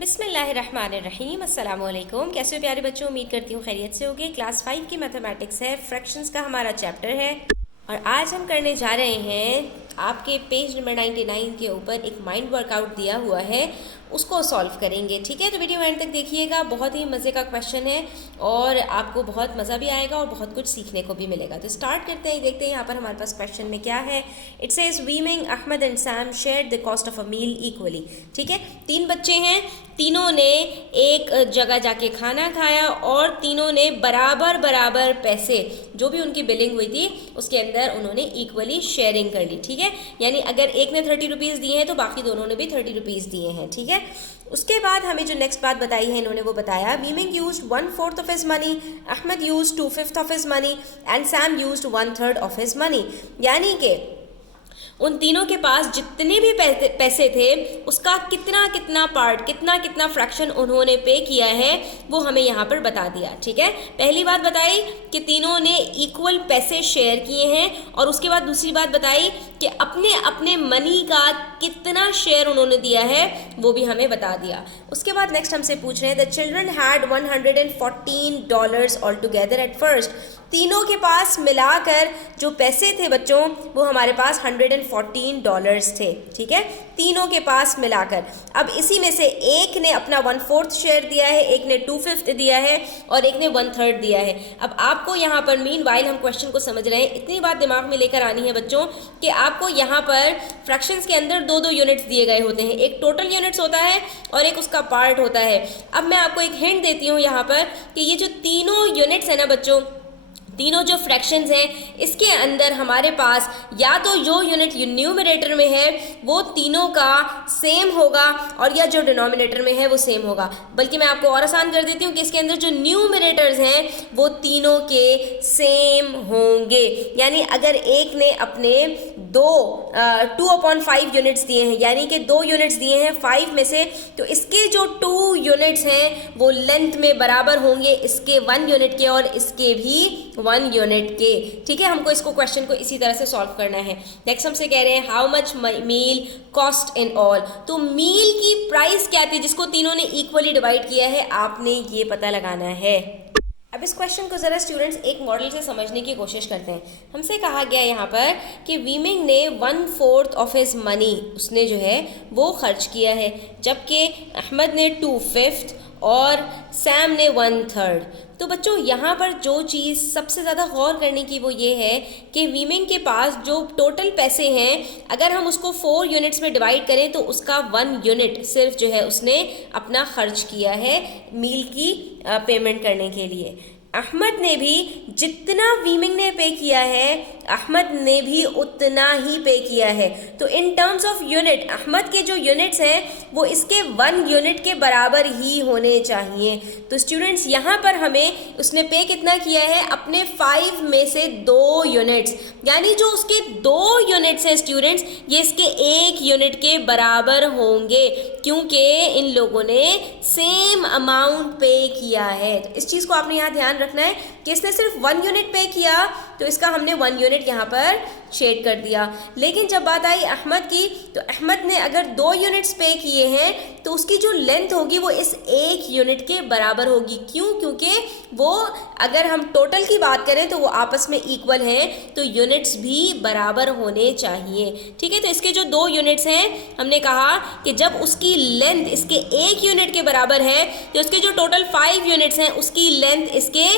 बिस्मिल्लाहिर्रहमानिर्रहीम अस्सलाम वालेकुम। कैसे हो प्यारे बच्चों, उम्मीद करती हूँ खैरियत से होगे। क्लास 5 की मैथमेटिक्स है, फ्रैक्शंस का हमारा चैप्टर है और आज हम करने जा रहे हैं आपके पेज नंबर 99 के ऊपर एक माइंड वर्कआउट दिया हुआ है, उसको सॉल्व करेंगे। ठीक है, तो वीडियो एंड तक देखिएगा। बहुत ही मज़े का क्वेश्चन है और आपको बहुत मज़ा भी आएगा और बहुत कुछ सीखने को भी मिलेगा। तो स्टार्ट करते हैं, देखते हैं यहाँ पर हमारे पास क्वेश्चन में क्या है। It says Weiming Ahmad and Sam shared the cost of a meal equally. ठीक है, 3 बच्चे हैं, तीनों ने एक जगह जाके खाना खाया और तीनों ने बराबर बराबर पैसे जो भी उनकी बिलिंग हुई थी उसके अंदर उन्होंने इक्वली शेयरिंग कर ली। ठीक है, यानी अगर एक ने 30 रुपीज़ दिए हैं तो बाकी दोनों ने भी 30 रुपीज़ दिए हैं। ठीक है, उसके बाद हमें जो नेक्स्ट बात बताई है इन्होंने वो बताया Weiming used 1/4 of his money, Ahmad used 2/5 of his money and Sam used 1/3 of his money. यानी कि उन तीनों के पास जितने भी पैसे थे उसका कितना कितना पार्ट, कितना कितना फ्रैक्शन उन्होंने पे किया है वो हमें यहाँ पर बता दिया। ठीक है, पहली बात बताई कि तीनों ने इक्वल पैसे शेयर किए हैं और उसके बाद दूसरी बात बताई कि अपने अपने मनी का कितना शेयर उन्होंने दिया है वो भी हमें बता दिया। उसके बाद नेक्स्ट हमसे पूछ रहे हैं the children had $114 all together at first. तीनों के पास मिलाकर जो पैसे थे बच्चों वो हमारे पास $114 थे। ठीक है, तीनों के पास मिलाकर। अब इसी में से एक ने अपना 1/4 शेयर दिया है, एक ने 2/5 दिया है और एक ने 1/3 दिया है। अब आपको यहाँ पर मीन वाइल हम क्वेश्चन को समझ रहे हैं, इतनी बात दिमाग में लेकर आनी है बच्चों कि आपको यहाँ पर फ्रैक्शंस के अंदर दो दो यूनिट्स दिए गए होते हैं, एक टोटल यूनिट्स होता है और एक उसका पार्ट होता है। अब मैं आपको एक हिंट देती हूँ यहाँ पर कि ये जो तीनों यूनिट्स है ना बच्चों, तीनों जो फ्रैक्शंस हैं इसके अंदर हमारे पास या तो जो यूनिट न्यूमरेटर में है वो तीनों का सेम होगा और या जो डिनोमिनेटर में है वो सेम होगा। बल्कि मैं आपको और आसान कर देती हूँ कि इसके अंदर जो न्यूमरेटर्स हैं वो तीनों के सेम होंगे। यानी अगर एक ने अपने 2/5 यूनिट्स दिए हैं, यानी कि 2 यूनिट्स दिए हैं 5 में से, तो इसके जो 2 यूनिट्स हैं वो लेंथ में बराबर होंगे इसके 1 यूनिट के और इसके भी 1 यूनिट के। ठीक है, हमको इसको क्वेश्चन को इसी तरह से सॉल्व करना है। नेक्स्ट हमसे कह रहे हैं how much meal cost in all. तो मील की प्राइस क्या थी जिसको तीनों ने इक्वली डिवाइड किया है, आपने ये पता लगाना है। अब इस क्वेश्चन को ज़रा स्टूडेंट्स एक मॉडल से समझने की कोशिश करते हैं। हमसे कहा गया यहाँ पर कि वीमिंग ने 1/4 ऑफ हिज मनी उसने जो है वो खर्च किया है, जबकि अहमद ने 2/5 और सैम ने 1/3। तो बच्चों यहाँ पर जो चीज़ सबसे ज़्यादा गौर करने की वो ये है कि वीमिंग के पास जो टोटल पैसे हैं अगर हम उसको 4 यूनिट्स में डिवाइड करें तो उसका 1 यूनिट सिर्फ जो है उसने अपना खर्च किया है मील की पेमेंट करने के लिए। अहमद ने भी जितना वीमिंग ने पे किया है अहमद ने भी उतना ही पे किया है। तो in terms of unit Ahmad के जो यूनिट्स हैं वो इसके 1 यूनिट के बराबर ही होने चाहिए। तो स्टूडेंट्स यहाँ पर हमें उसने पे कितना किया है, अपने 5 में से 2 यूनिट्स, यानी जो उसके 2 यूनिट्स हैं स्टूडेंट्स ये इसके 1 यूनिट के बराबर होंगे क्योंकि इन लोगों ने सेम अमाउंट पे किया है। तो इस चीज़ को आपने यहाँ ध्यान रखना है कि इसने सिर्फ 1 यूनिट पे किया तो इसका हमने 1 यूनिट यहाँ पर शेड कर दिया। लेकिन जब बात आई अहमद की तो अहमद ने अगर 2 यूनिट्स पे किए हैं तो उसकी जो लेंथ होगी वो इस 1 यूनिट के बराबर होगी। क्यों? क्योंकि वो अगर हम टोटल की बात करें तो वो आपस में इक्वल हैं, तो यूनिट्स भी बराबर होने चाहिए। ठीक है, तो इसके जो 2 यूनिट्स हैं हमने कहा कि जब उसकी लेंथ इसके 1 यूनिट के बराबर है तो उसके जो टोटल 5 यूनिट्स हैं उसकी लेंथ इसके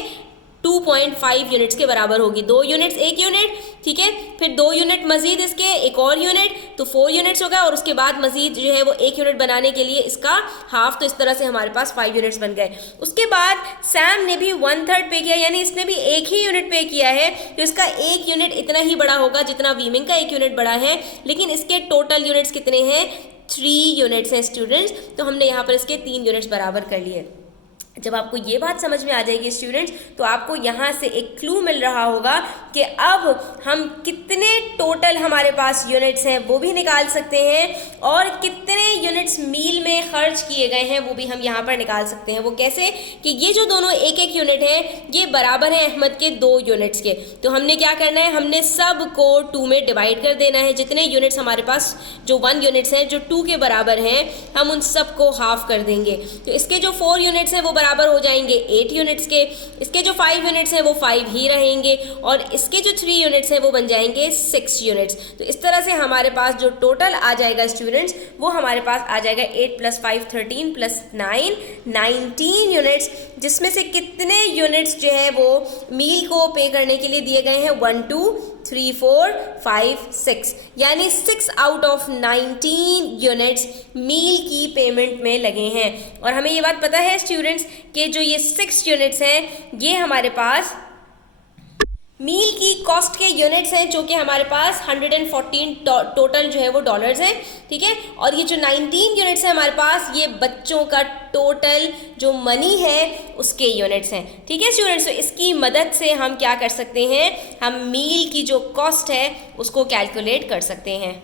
2.5 यूनिट्स के बराबर होगी। 2 यूनिट्स 1 यूनिट, ठीक है, फिर 2 यूनिट मजीद इसके एक और यूनिट, तो 4 यूनिट्स हो गया और उसके बाद मजीद जो है वो 1 यूनिट बनाने के लिए इसका हाफ, तो इस तरह से हमारे पास 5 यूनिट्स बन गए। उसके बाद सैम ने भी 1/3 पे किया, यानी इसने भी 1 ही यूनिट पे किया है, तो इसका 1 यूनिट इतना ही बड़ा होगा जितना वीमिंग का 1 यूनिट बड़ा है। लेकिन इसके टोटल यूनिट्स कितने हैं? 3 यूनिट्स हैं स्टूडेंट्स, तो हमने यहाँ पर इसके 3 यूनिट्स बराबर कर लिए। जब आपको ये बात समझ में आ जाएगी स्टूडेंट्स, तो आपको यहाँ से एक क्लू मिल रहा होगा कि अब हम कितने टोटल हमारे पास यूनिट्स हैं वो भी निकाल सकते हैं, और कितने यूनिट्स मील में खर्च किए गए हैं वो भी हम यहाँ पर निकाल सकते हैं। वो कैसे कि ये जो दोनों एक एक यूनिट है ये बराबर है अहमद के 2 यूनिट्स के। तो हमने क्या करना है, हमने सब को 2 में डिवाइड कर देना है। जितने यूनिट्स हमारे पास जो 1 यूनिट्स हैं जो 2 के बराबर हैं, हम उन सब को हाफ कर देंगे। तो इसके जो 4 यूनिट्स हैं वो बराबर हो जाएंगे 8 यूनिट्स के, इसके जो 5 यूनिट्स हैं वो 5 ही रहेंगे, और इसके जो 3 यूनिट्स हैं वो बन जाएंगे 6 यूनिट्स। तो इस तरह से हमारे पास जो टोटल आ जाएगा स्टूडेंट्स, वो हमारे पास आ जाएगा 8 + 5 13 + 9 19 यूनिट्स, जिसमें से कितने यूनिट्स जो है वो मील को पे करने के लिए दिए गए हैं 1 2 3 4 5 6, यानी 6 आउट ऑफ 19 यूनिट्स मील की पेमेंट में लगे हैं। और हमें ये बात पता है स्टूडेंट्स कि जो ये 6 यूनिट्स हैं ये हमारे पास मील की कॉस्ट के यूनिट्स हैं, जो कि हमारे पास 114 टोटल जो है वो डॉलर्स हैं, ठीक है। और ये जो 19 यूनिट्स हैं हमारे पास, ये बच्चों का टोटल जो मनी है उसके यूनिट्स हैं, ठीक है स्टूडेंट्स। तो इसकी मदद से हम क्या कर सकते हैं, हम मील की जो कॉस्ट है उसको कैलकुलेट कर सकते हैं।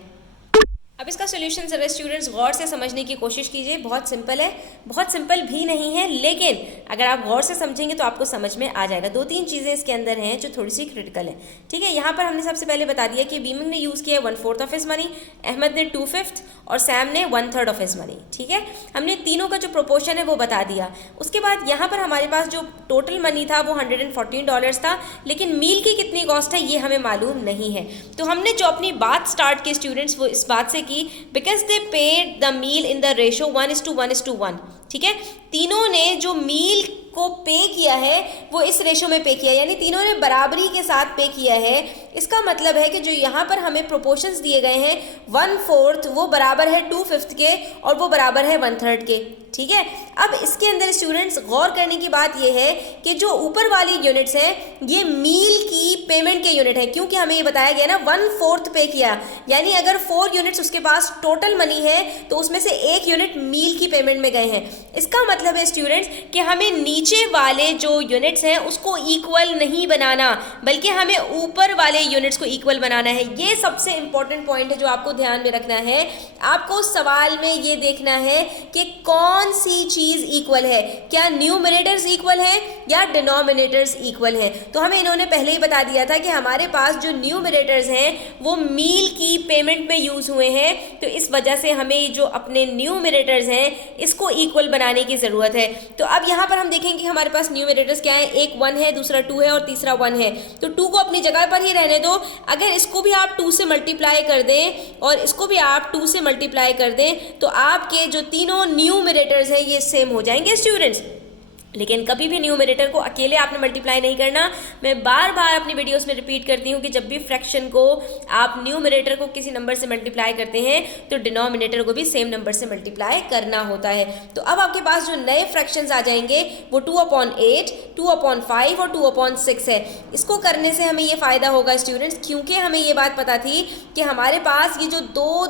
अब इसका सोल्यूशन ज़रा स्टूडेंट्स गौर से समझने की कोशिश कीजिए। बहुत सिंपल है, बहुत सिंपल भी नहीं है, लेकिन अगर आप गौर से समझेंगे तो आपको समझ में आ जाएगा। 2-3 चीज़ें इसके अंदर हैं जो थोड़ी सी क्रिटिकल है, ठीक है। यहाँ पर हमने सबसे पहले बता दिया कि बीमन ने यूज़ किया 1/4 ऑफ हिज मनी, अहमद ने 2/5 और सैम ने 1/3 ऑफ हिज मनी, ठीक है। हमने तीनों का जो प्रोपोर्शन है वो बता दिया। उसके बाद यहाँ पर हमारे पास जो टोटल मनी था वो $114 था, लेकिन मील की कितनी कॉस्ट है ये हमें मालूम नहीं है। तो हमने जो अपनी बात स्टार्ट की स्टूडेंट्स वो इस बात से because they paid the meal in the ratio 1:1:1, ठीक है। तीनों ने जो मील को पे किया है वो इस रेशो में पे किया, यानी तीनों ने बराबरी के साथ पे किया है। इसका मतलब है कि जो यहाँ पर हमें प्रोपोर्शंस दिए गए हैं 1/4 वो बराबर है 2/5 के, और वो बराबर है 1/3 के, ठीक है। अब इसके अंदर स्टूडेंट्स गौर करने की बात यह है कि जो ऊपर वाली यूनिट्स हैं ये मील की पेमेंट के यूनिट है, क्योंकि हमें ये बताया गया ना 1/4 पे किया, यानी अगर 4 यूनिट्स उसके पास टोटल मनी है तो उसमें से 1 यूनिट मील की पेमेंट में गए हैं। इसका मतलब है स्टूडेंट्स कि हमें नीचे वाले जो यूनिट्स हैं उसको इक्वल नहीं बनाना, बल्कि हमें ऊपर वाले यूनिट्स को इक्वल बनाना है। ये सबसे इंपॉर्टेंट पॉइंट है जो आपको ध्यान में रखना है। आपको सवाल में ये देखना है कि कौन सी चीज इक्वल है, क्या न्यूमरेटर्स इक्वल है या डिनोमिनेटर्स इक्वल हैं। तो हमें इन्होंने पहले ही बता दिया था कि हमारे पास जो न्यूमरेटर्स हैं वो मील की पेमेंट में यूज हुए हैं, तो इस वजह से हमें जो अपने न्यूमरेटर्स हैं इसको इक्वल बनाने की ज़रूरत है। तो अब यहाँ पर हम देखेंगे कि हमारे पास न्यूमरेटर्स क्या है, एक 1 है, दूसरा 2 है और तीसरा 1 है। तो 2 को अपनी जगह पर ही रहने दो। अगर इसको भी आप 2 से मल्टीप्लाई कर दें और इसको भी आप 2 से मल्टीप्लाई कर दें तो आपके जो तीनों न्यूमरेटर्स हैं ये सेम हो जाएंगे स्टूडेंट्स। लेकिन कभी भी न्यूमरेटर को अकेले आपने मल्टीप्लाई नहीं करना। मैं बार बार अपनी वीडियोस में रिपीट करती हूँ कि जब भी फ्रैक्शन को आप न्यूमरेटर को किसी नंबर से मल्टीप्लाई करते हैं तो डिनोमिनेटर को भी सेम नंबर से मल्टीप्लाई करना होता है। तो अब आपके पास जो नए फ्रैक्शंस आ जाएंगे वो 2/8, 2/5 और 2/6 है। इसको करने से हमें ये फ़ायदा होगा स्टूडेंट्स, क्योंकि हमें ये बात पता थी कि हमारे पास ये जो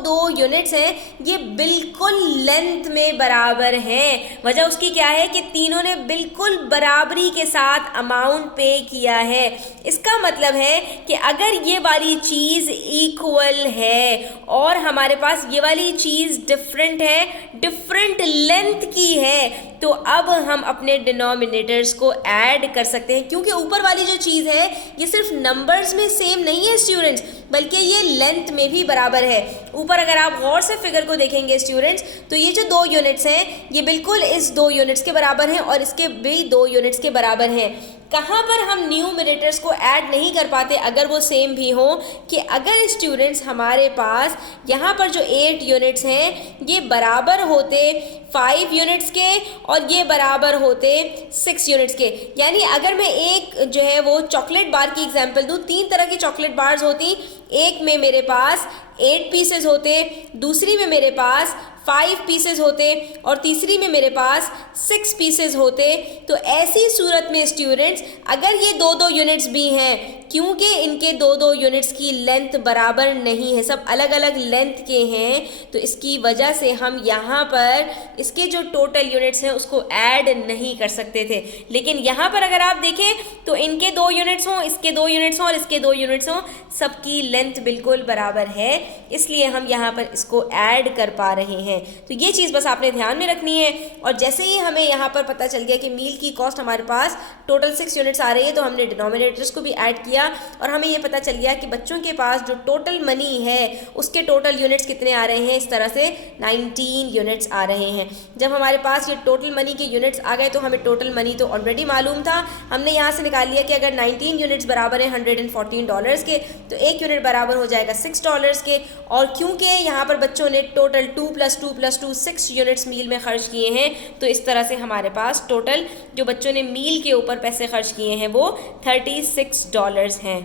दो यूनिट्स हैं ये बिल्कुल लेंथ में बराबर हैं। वजह उसकी क्या है कि तीनों ने बिल्कुल बराबरी के साथ अमाउंट पे किया है। इसका मतलब है कि अगर ये वाली चीज़ इक्वल है और हमारे पास ये वाली चीज़ डिफरेंट है, डिफरेंट लेंथ की है, तो अब हम अपने डिनोमिनेटर्स को ऐड कर सकते हैं, क्योंकि ऊपर वाली जो चीज़ है ये सिर्फ नंबर्स में सेम नहीं है स्टूडेंट्स, बल्कि ये लेंथ में भी बराबर है। ऊपर अगर आप गौर से फिगर को देखेंगे स्टूडेंट्स तो ये जो 2 यूनिट्स हैं ये बिल्कुल इस 2 यूनिट्स के बराबर हैं और इसके भी 2 यूनिट्स के बराबर हैं। कहाँ पर हम न्यूमरेटर्स को ऐड नहीं कर पाते अगर वो सेम भी हो, कि अगर स्टूडेंट्स हमारे पास यहाँ पर जो 8 यूनिट्स हैं ये बराबर होते 5 यूनिट्स के और ये बराबर होते 6 यूनिट्स के। यानी अगर मैं एक जो है वो चॉकलेट बार की एग्जांपल दूँ, 3 तरह की चॉकलेट बार्स होती, एक में मेरे पास 8 पीसेज होते, दूसरी में मेरे पास 5 पीसेज होते और तीसरी में मेरे पास 6 पीसेज होते। तो ऐसी सूरत में स्टूडेंट्स अगर ये 2-2 यूनिट्स भी हैं, क्योंकि इनके 2-2 यूनिट्स की लेंथ बराबर नहीं है, सब अलग अलग लेंथ के हैं, तो इसकी वजह से हम यहाँ पर इसके जो टोटल यूनिट्स हैं उसको ऐड नहीं कर सकते थे। लेकिन यहाँ पर अगर आप देखें तो इनके 2 यूनिट्स हों, इसके 2 यूनिट्स हों और इसके 2 यूनिट्स हों, सबकी लेंथ बिल्कुल बराबर है, इसलिए हम यहाँ पर इसको ऐड कर पा रहे हैं। तो ये चीज़ बस आपने ध्यान में रखनी है। और जैसे ही हमें यहाँ पर पता चल गया कि मील की कॉस्ट हमारे पास टोटल 6 यूनिट्स आ रही है, तो हमने डिनोमिनेटर्स को भी ऐड किया और हमें ये पता चल गया कि बच्चों के पास जो टोटल मनी है उसके टोटल यूनिट्स कितने आ रहे हैं। इस तरह से 19 यूनिट्स आ रहे हैं। जब हमारे पास ये टोटल मनी के यूनिट्स आ गए तो हमें टोटल मनी तो ऑलरेडी मालूम था, हमने यहाँ से निकाल लिया कि अगर 19 यूनिट्स बराबर है $114 के, तो एक यूनिट बराबर हो जाएगा $6 के। और क्योंकि यहाँ पर बच्चों ने टोटल 2 + 2 + 2 6 यूनिट्स मील में खर्च किए हैं, तो इस तरह से हमारे पास टोटल जो बच्चों ने मील के ऊपर पैसे खर्च किए हैं वो $36 हैं।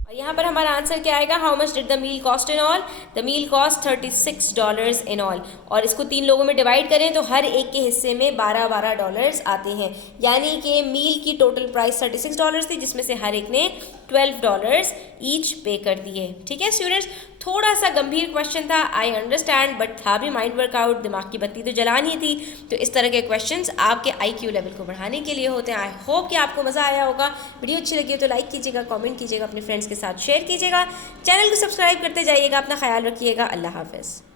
और यहाँ पर हमारा आंसर क्या आएगा, how much did the meal cost in all. The meal cost $36 in all. और इसको 3 लोगों में डिवाइड करें तो हर एक के हिस्से में $12 आते हैं, यानी कि मील की टोटल प्राइस $36 थी, जिसमें से हर एक ने $12 ईच पे कर दिए। ठीक है स्टूडेंट्स, थोड़ा सा गंभीर क्वेश्चन था, आई अंडरस्टैंड, बट था भी माइंड वर्कआउट, दिमाग की बत्ती तो जलानी थी। तो इस तरह के क्वेश्चंस आपके IQ लेवल को बढ़ाने के लिए होते हैं। आई होप कि आपको मज़ा आया होगा। वीडियो अच्छी लगी हो तो लाइक कीजिएगा, कमेंट कीजिएगा, अपने फ्रेंड्स के साथ शेयर कीजिएगा, चैनल को सब्सक्राइब करते जाइएगा। अपना ख्याल रखिएगा। अल्लाह हाफ़िज़।